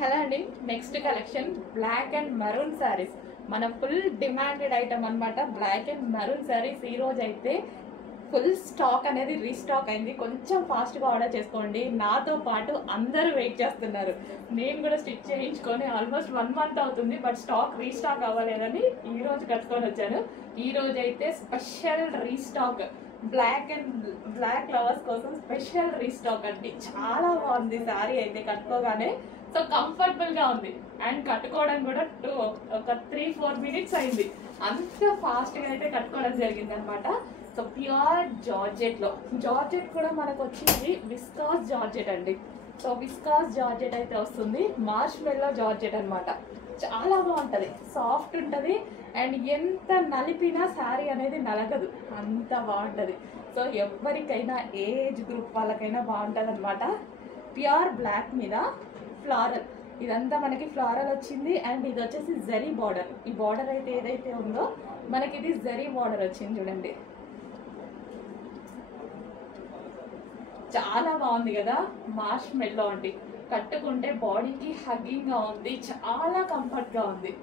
Hello అండి, next collection black and maroon saris. మన full demanded item అనమాట. బ్లాక్ అండ్ మరూన్ శారీస్ ఈ రోజు అయితే ఫుల్ స్టాక్ అనేది రీస్టాక్ అయింది. కొంచెం ఫాస్ట్గా ఆర్డర్ చేసుకోండి. నాతో పాటు అందరూ వెయిట్ చేస్తున్నారు. నేను కూడా స్టిచ్ చేయించుకొని ఆల్మోస్ట్ 1 month అవుతుంది, బట్ స్టాక్ రీస్టాక్ అవ్వలేదని ఈ రోజు కట్టుకొని వచ్చాను. ఈ రోజు అయితే స్పెషల్ రీస్టాక్ బ్లాక్ లవర్స్ కోసం స్పెషల్ రీస్టాక్ అండి. చాలా బాగుంది శారీ అయితే కట్టుకోగానే. సో కంఫర్టబుల్ గా ఉంది అండ్ కట్టుకోవడం కూడా ఒక 3-4 minutes అయింది. అంత ఫాస్ట్ గా అయితే కట్టుకోవడం జరిగింది అనమాట. సో ప్యూర్ జార్జెట్ కూడా మనకు వచ్చింది విస్కాస్ జార్జెట్ అండి. సో విస్కాస్ జార్జెట్ అయితే వస్తుంది. మార్ష్మెల్లో జార్జెట్ అనమాట. చాలా బాగుంటుంది, సాఫ్ట్ ఉంటుంది అండ్ ఎంత నలిపినా శారీ అనేది నలగదు, అంత బాగుంటుంది. సో ఎవరికైనా ఏజ్ గ్రూప్ వాళ్ళకైనా బాగుంటుంది అనమాట. ప్యూర్ బ్లాక్ మీద ఫ్లారల్, ఇదంతా మనకి ఫ్లారల్ వచ్చింది అండ్ ఇది వచ్చేసి జరీ బార్డర్. ఈ బార్డర్ అయితే ఏదైతే ఉందో మనకి ఇది జరీ బార్డర్ వచ్చింది చూడండి. చాలా బాగుంది కదా. మార్ష్మెల్లో అండి, కట్టుకుంటే బాడీకి హగ్గింగ్ గా ఉంది, చాలా కంఫర్ట్ గా ఉంది.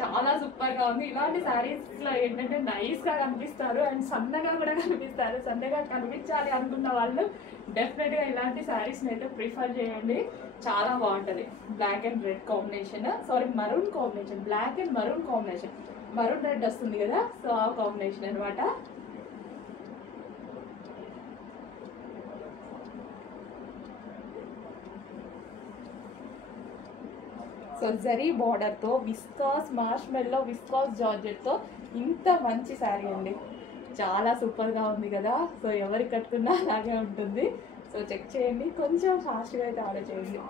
చాలా సూపర్ గా ఉంది. ఇలాంటి శారీస్ లో ఏంటంటే నైస్ గా కనిపిస్తారు అండ్ సన్నగా కూడా కనిపిస్తారు. సన్నగా కనిపించాలి అనుకున్న వాళ్ళు డెఫినెట్ గా ఇలాంటి శారీస్ అయితే ప్రిఫర్ చేయండి. చాలా బాగుంటది. Black and red combination, maroon combination, black and maroon combination, maroon red వస్తుంది కదా, సో ఆ కాంబినేషన్ అనమాట. సో జరీ బార్డర్తో విస్కాస్ మార్ష్మెల్లో విస్కాస్ జార్జెట్తో ఇంత మంచి శారీ అండి. చాలా సూపర్గా ఉంది కదా. సో ఎవరికి కట్టుకున్నా అలాగే ఉంటుంది. సో చెక్ చేయండి, కొంచెం ఫాస్ట్గా అయితే ఆర్డర్ చేయండి.